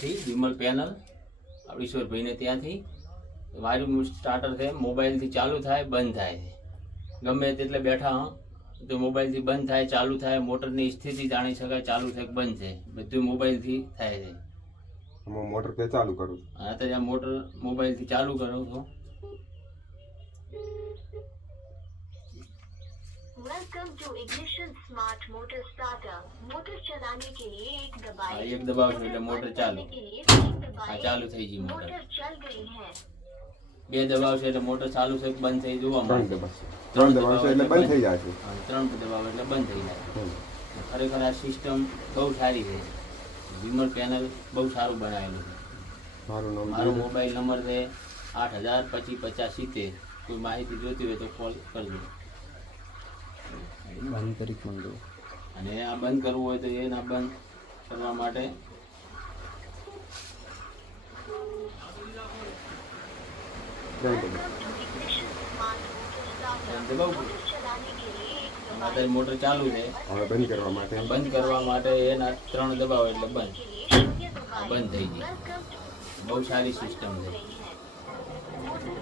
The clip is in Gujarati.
વિમલ પેનલ ઈશ્વરભાઈને ત્યાંથી વાયરિંગ સ્ટાર્ટર છે, મોબાઈલથી ચાલુ થાય બંધ થાય, ગમે તેટલે બેઠા હો તો મોબાઈલથી બંધ થાય ચાલુ થાય, મોટરની સ્થિતિ જાણી શકાય, ચાલુ થાય બંધ છે, બધું મોબાઈલથી થાય છે. મોટર કે ચાલુ કરું હા તો આ મોટર મોબાઈલથી ચાલુ કરો છો. Welcome to ignition smart motor starter. Motor चलाने के लिए एक दबाएं. એક દબાવશો એટલે મોટર ચાલુ. के लिए तीन આ दबाएं. ચાલુ થઈ ગઈ મોટર. मोटर चल गई है. બે દબાવશો એટલે મોટર ચાલુ છે કે બંધ થઈ જોવા ત્રણ મળે. દબાવશે ત્રણ દબાવશે એટલે બંધ થઈ જશે. હા, ત્રણ દબાવ એટલે બંધ થઈ જાય. ખરેખર આ સિસ્ટમ બહુ સારી છે. વિમલ પેનલ બહુ સારું બનાવેલું છે. મારું નામ મારો મોબાઈલ નંબર છે 8000 પછી 5070. કોઈ માહિતી જોતી હોય તો કોલ કરજો. બંધ કરી માંડો. અને આ બંધ કરવું હોય તો એના બંધ કરવા માટે welcome to ignition smart motor starter. દબાવવું. मोटर चलाने के लिए एक અત્યારે મોટર ચાલુ છે. હવે બંધ કરવા માટે બંધ કરવા માટે એના ત્રણ દબાવ એટલે બંધ. के लिए शून्य આ दबाएं. બંધ થઈ ગઈ. वेलकम टू બહુ સારી સિસ્ટમ છે. गई है. मोटर